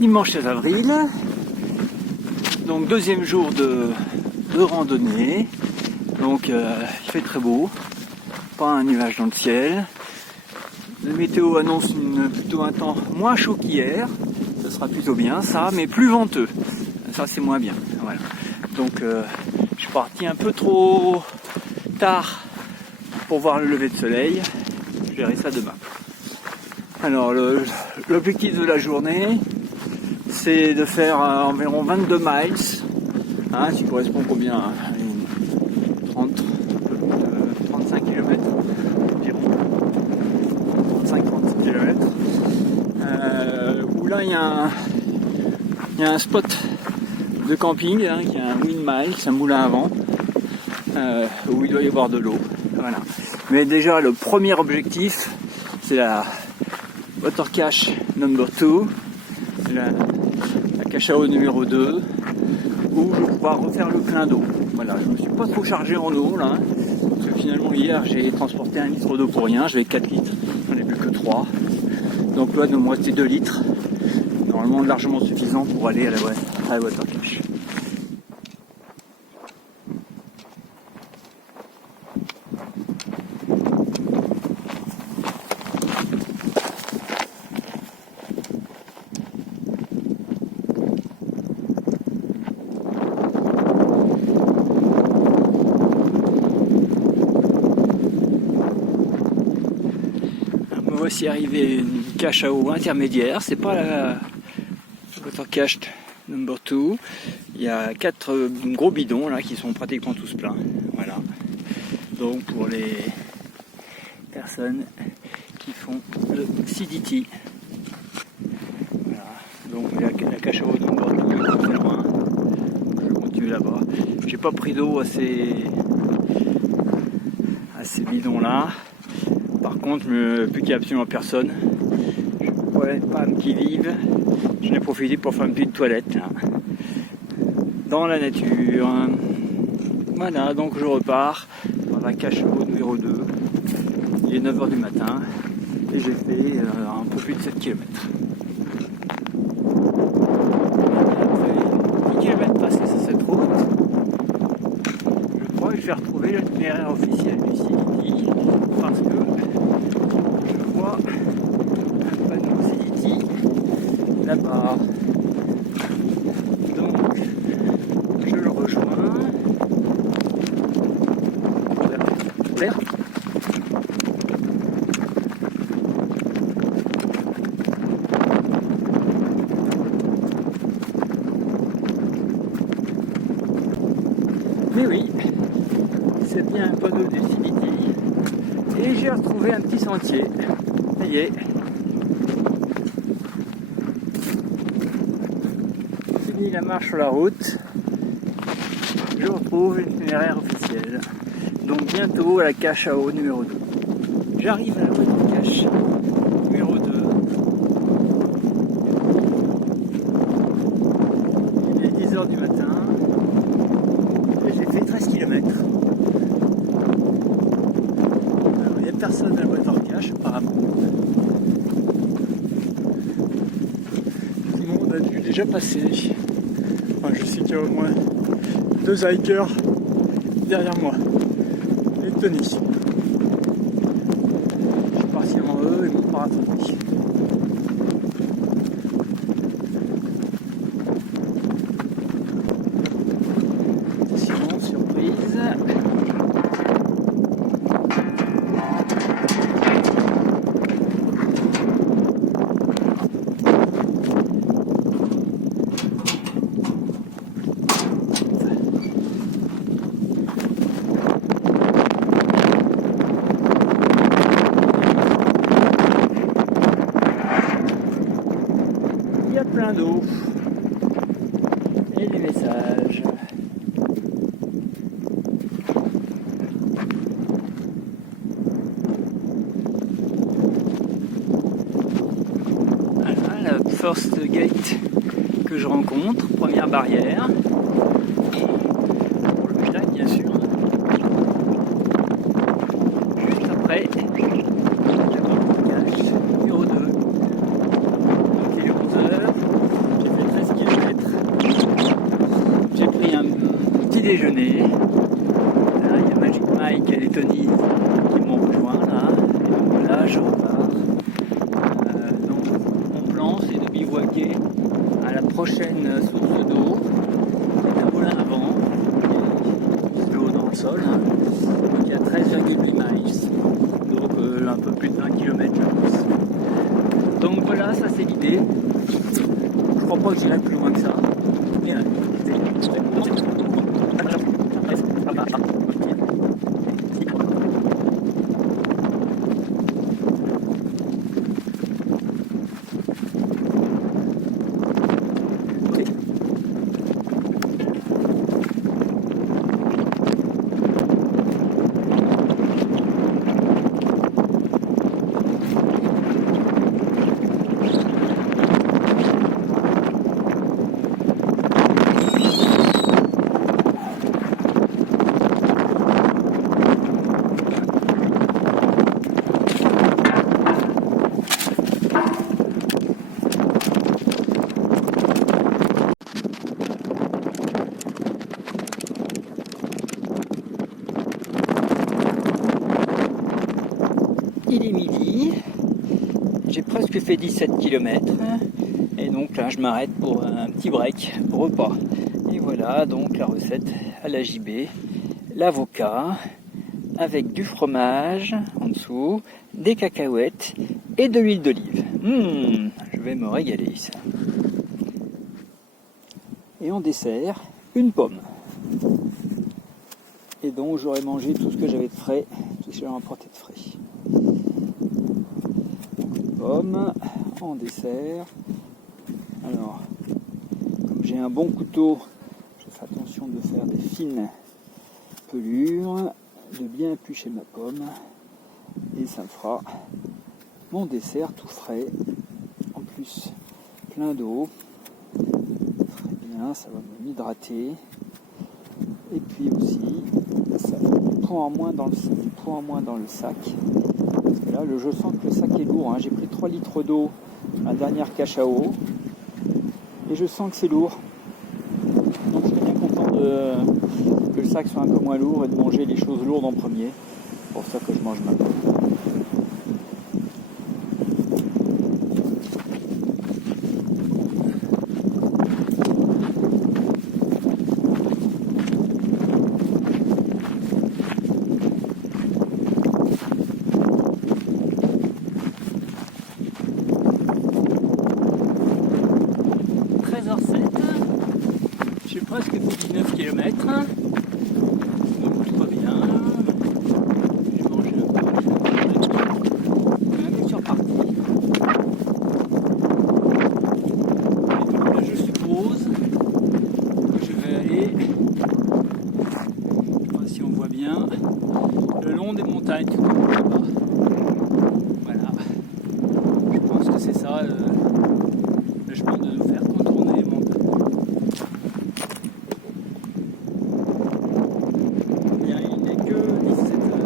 Dimanche 16 avril, donc deuxième jour de randonnée, donc il fait très beau, pas un nuage dans le ciel, la météo annonce plutôt un temps moins chaud qu'hier, ça sera plutôt bien ça, mais plus venteux, ça c'est moins bien, voilà. Donc je suis parti un peu trop tard pour voir le lever de soleil, je verrai ça demain. Alors l'objectif de la journée, c'est de faire environ 22 miles, ce qui correspond combien à 35 km environ, 35-36 km, où là il y a un spot de camping, qui est un windmill, c'est un moulin à vent, où il doit y avoir de l'eau, voilà. Mais déjà le premier objectif, c'est la water cache number 2, la cache à eau numéro 2, où je vais pouvoir refaire le plein d'eau. Voilà, je ne me suis pas trop chargé en eau là, parce que finalement hier j'ai transporté 1 litre d'eau pour rien, j'avais 4 litres, j'en ai plus que 3. Donc là il me restait 2 litres, normalement largement suffisant pour aller à la water cache. Voici arrivé une cache à eau intermédiaire, c'est pas la water cache number 2. Il y a 4 gros bidons là qui sont pratiquement tous pleins. Voilà. Donc pour les personnes qui font le CDT. Voilà. Donc la cache à eau number 2, c'est loin. Je vais continuer là-bas. J'ai pas pris d'eau à ces bidons là. Par contre, vu qu'il n'y a absolument personne, je vois les femmes qui vivent, j'en ai profité pour faire une petite toilette là, dans la nature. Voilà, donc je repars dans la cache à eau numéro 2. Il est 9h du matin et j'ai fait un peu plus de 7 km. 10 km passés sur cette route. Je crois que je vais retrouver l'itinéraire officiel du CDT parce que je vois un panneau CDT là-bas. Donc je le rejoins. Claire. Mais oui, c'est bien un panneau du CDT. Et j'ai retrouvé un petit sentier. Ça y est. Fini la marche sur la route. Je retrouve l'itinéraire officiel. Donc bientôt à la cache à eau numéro 2. J'arrive à la water cache numéro 2. Il est 10h du matin. Et j'ai fait 13 km. Il n'y a personne à la water cache apparemment. Tout le monde a dû déjà passer. Enfin, je sais qu'il y a au moins 2 hikers derrière moi. Et Tony. Je suis parti avant eux et ils m'ont pas rattrapé. Attention, surprise. Il y a plein d'eau et des messages. Voilà la first gate que je rencontre, première barrière. Pour le village bien sûr. Juste après, la cache numéro 2. Donc il est 11h. déjeuner. Là, il y a Magic Mike et les Tony qui m'ont rejoint là. Et donc voilà, je repars. Donc mon plan c'est de bivouaquer à la prochaine source d'eau. C'est un moulin à vent, il y a de l'eau dans le sol. Donc il y a 13,8 miles, donc un peu plus de 20 km je pense. Donc voilà, ça c'est l'idée. Je crois pas que j'irai plus loin que ça. Mais il est midi, j'ai presque fait 17 km et donc là je m'arrête pour un petit break, repas. Et voilà donc la recette à la JB, l'avocat avec du fromage en dessous, des cacahuètes et de l'huile d'olive. Je vais me régaler ça. Et en dessert, une pomme. Et donc j'aurais mangé tout ce que j'avais de frais, tout ce que j'avais emporté de frais. Pomme en dessert. Alors, comme j'ai un bon couteau, je fais attention de faire des fines pelures, de bien éplucher ma pomme, et ça me fera mon dessert tout frais, en plus plein d'eau. Très bien, ça va m'hydrater. Et puis aussi, ça fait du poids en moins dans le sac. Parce que là, je sens que le sac est lourd. J'ai pris 3 litres d'eau la dernière cache à eau. Et je sens que c'est lourd. Donc je suis bien content que le sac soit un peu moins lourd et de manger les choses lourdes en premier. C'est pour ça que je mange ma pomme. 13h07, j'ai presque fait 19 km, donc tout va bien. J'ai mangé un peu, je suis reparti. Et donc là je suppose que je vais aller, je sais pas si on voit bien, le long des montagnes qui courent là-bas. Voilà, je pense que c'est ça le chemin de nous faire contourner les montagnes. Bien, il n'est que 17h,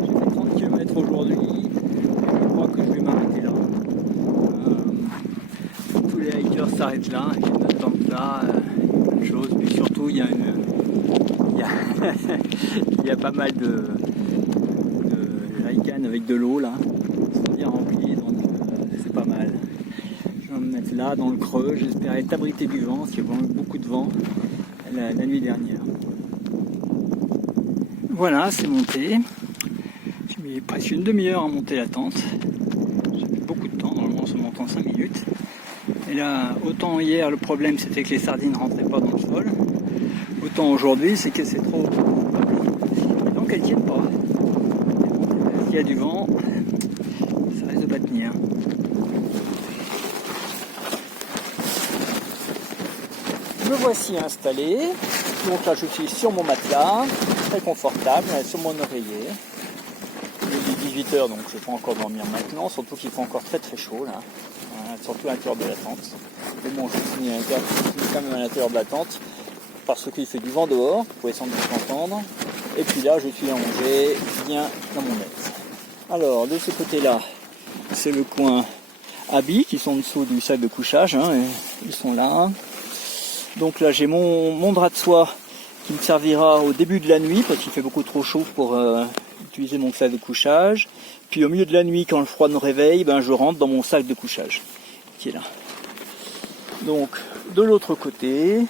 j'ai fait 30 km aujourd'hui, et je crois que je vais m'arrêter là. Tous les hikers s'arrêtent là, ils n'attendent là, plein de choses, puis surtout il y a il y a pas mal de jerrycans avec de l'eau là, ils sont bien remplis, donc c'est pas mal. Je vais me mettre là dans le creux, j'espère être abrité du vent, parce qu'il y a vraiment beaucoup de vent la nuit dernière. Voilà, c'est monté. J'ai mis presque une demi-heure à monter la tente. J'ai mis beaucoup de temps, normalement on se monte en 5 minutes. Et là, autant hier le problème c'était que les sardines ne rentraient pas dans le sol, autant aujourd'hui c'est que c'est trop rempli. Donc elles ne tiennent pas. S'il y a du vent, ça risque de pas tenir. Me voici installé, donc là je suis sur mon matelas, très confortable, sur mon oreiller. Il est 18h donc je ne vais pas encore dormir maintenant, surtout qu'il fait encore très très chaud là, surtout à l'intérieur de la tente. Mais bon, je finis quand même à l'intérieur de la tente parce qu'il fait du vent dehors, vous pouvez sans doute l'entendre. Et puis là je suis allongé bien dans mon aise. Alors de ce côté là, c'est le coin habits qui sont en dessous du sac de couchage, et ils sont là. Donc là j'ai mon drap de soie qui me servira au début de la nuit parce qu'il fait beaucoup trop chaud pour utiliser mon sac de couchage. Puis au milieu de la nuit, quand le froid nous réveille, ben, je rentre dans mon sac de couchage qui est là. Donc de l'autre côté,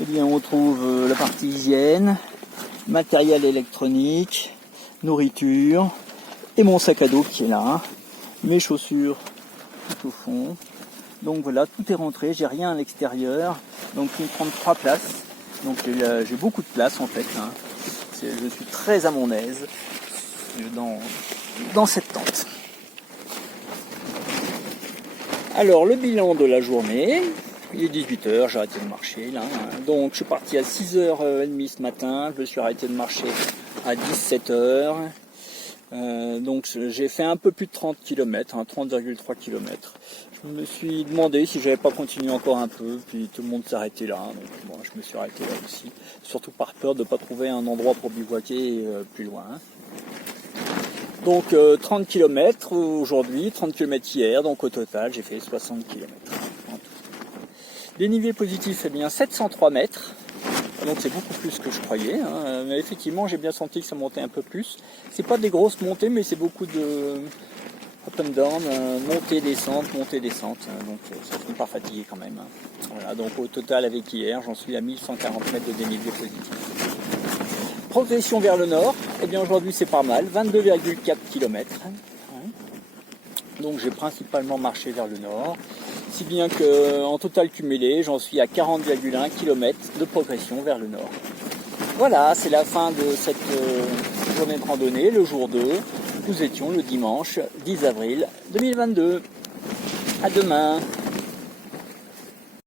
eh bien, on trouve la partie hygiène, matériel électronique, nourriture et mon sac à dos qui est là, mes chaussures tout au fond. Donc voilà, tout est rentré, j'ai rien à l'extérieur, donc il me prend 3 places, donc j'ai beaucoup de place en fait, hein. Je suis très à mon aise dans cette tente. Alors le bilan de la journée, il est 18h, j'ai arrêté de marcher là, donc je suis parti à 6h30 ce matin, je me suis arrêté de marcher à 17h, donc j'ai fait un peu plus de 30 km, 30,3 km. Je me suis demandé si j'avais pas continué encore un peu, puis tout le monde s'est arrêté là, donc bon, je me suis arrêté là aussi, surtout par peur de ne pas trouver un endroit pour bivouaquer plus loin. Donc 30 km aujourd'hui, 30 km hier, donc au total j'ai fait 60 km. Dénivelé positif, eh bien 703 mètres, donc c'est beaucoup plus que je croyais, hein. Mais effectivement j'ai bien senti que ça montait un peu plus. C'est pas des grosses montées, mais c'est beaucoup de up and down, montée, descente, donc ça finit par fatiguer quand même. Voilà, donc au total avec hier, j'en suis à 1140 mètres de dénivelé positif. Progression vers le nord, eh bien aujourd'hui c'est pas mal, 22,4 km. Donc j'ai principalement marché vers le nord, si bien qu'en total cumulé, j'en suis à 40,1 km de progression vers le nord. Voilà, c'est la fin de cette journée de randonnée, le jour 2. Nous étions le dimanche 10 avril 2022. À demain.